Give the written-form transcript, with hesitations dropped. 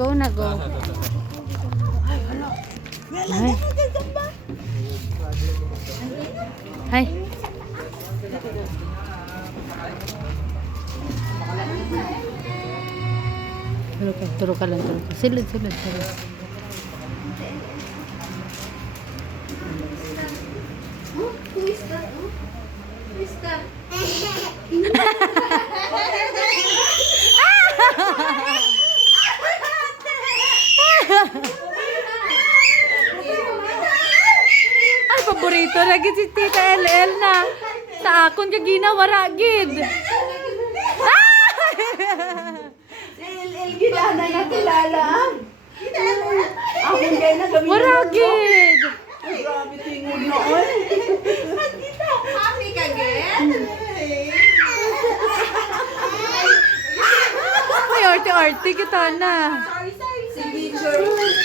Go na, go. Ay. Ay. Turo ka lang, turo ka. Silid, silid, silid. Who is that? Who is that? Ay, paborito lagi si Tita LL na. Sa akon ka ginawa ragid. Gilala na kilala. Ako hindi na gawin. Waragid. Grabe tingog na oy. Happy ka again? Ay, arte-arte kita na. Sorry. Signature.